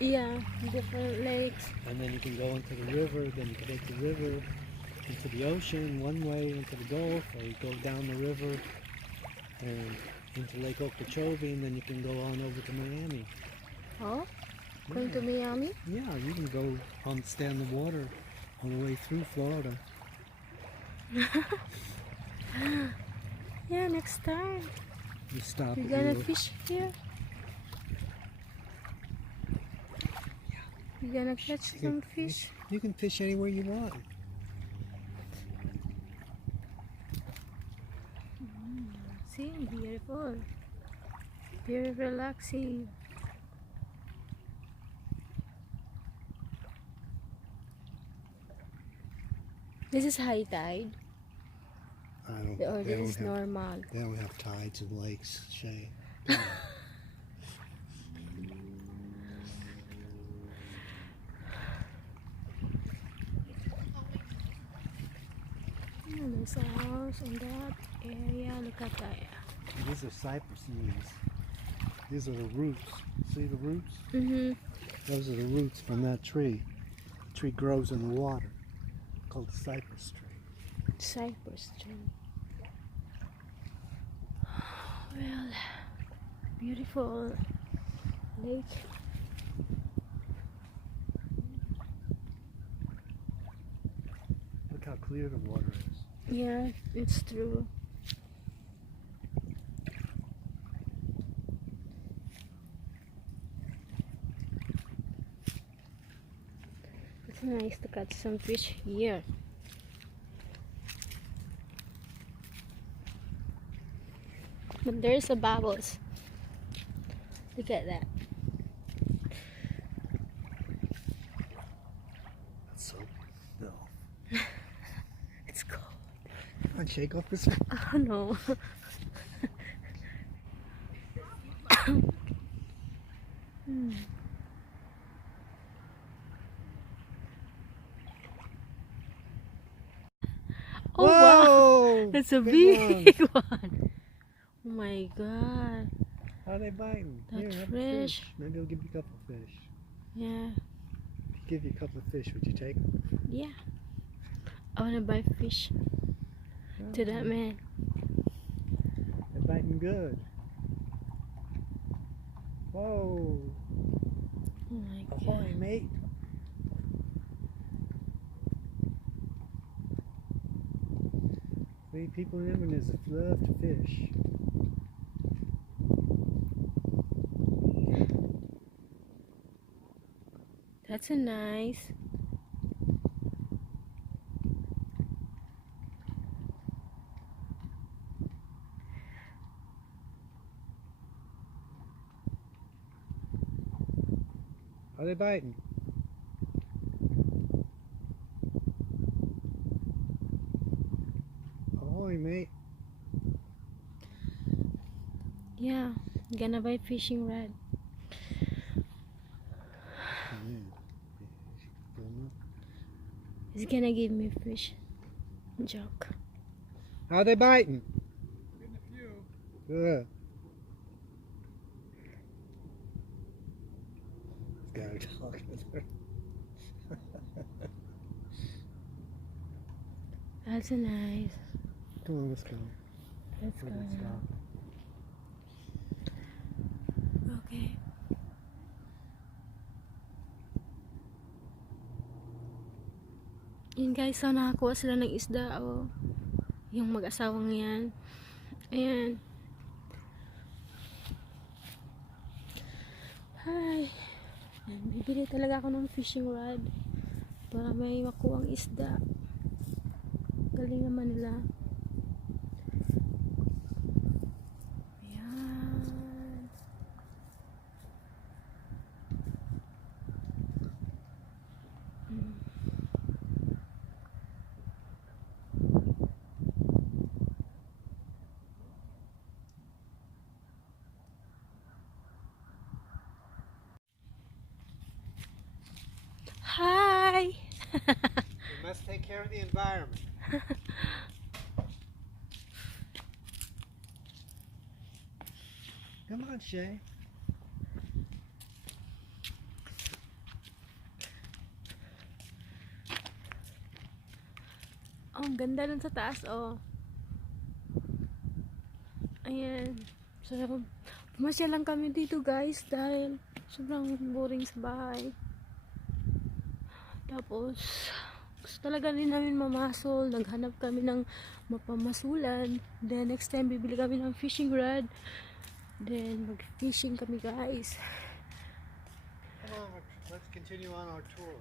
Yeah, different lakes. And then you can go into the river, then you can take the river into the ocean one way into the Gulf, or you go down the river and into Lake Okeechobee, and then you can go on over to Miami. Oh, going Yeah. to Miami? Yeah, you can go on stand the water all the way through Florida. Yeah, next time. You stop You're at gonna your... fish here? You're gonna catch some fish? You can fish anywhere you want. See, beautiful. Very relaxing. This is high tide? Or this is normal? They don't have tides in lakes, Shey. There's a house in that area. Look at that. These are cypress knees. These are the roots. See the roots? Those are the roots from that tree. The tree grows in the water, called the cypress tree. Cypress tree. Well, beautiful lake. Look how clear the water is. Yeah, it's true. It's nice to catch some fish here. But there's a bubbles. Look at that. That's so... No. It's cold. Come on, shake off this. Oh no. Oh Whoa! wow, that's a Big big one. Oh my god. How are they biting? That Here, have a fish. Maybe I'll give you a couple of fish. Yeah. If I give you a couple of fish, would you take them? Yeah. I wanna buy fish to that man. They're biting good. Whoa! Oh my god. Ahoy, mate! We people in Inverness love to fish. That's a nice. Are they biting? Ahoy, mate! Yeah, gonna buy fishing rod. He's gonna give me fish. Joke. How are they biting? Getting a few. Good. Gotta talk with her. That's a nice. Come on, let's go. Let's go. Let's go. Okay. Yun guys, so nakakuha sila ng isda, oh. Yung mag-asawang yan. Ayan. Hi. Ayan, bibili talaga ako ng fishing rod para may makuwang isda. Galing naman nila. Ayan. Hi! We must take care of the environment. Come on, Shey. Ganda nun sa taas, oh. Ayan. So, pumasya lang kami dito, guys, dahil sobrang boring sa bahay. Tapos, gusto talaga rin namin mamasol. Naghanap kami ng mapamasulan. Then, next time, bibili kami ng fishing rod. Then, mag-fishing kami, guys. Come on, let's continue on our tour.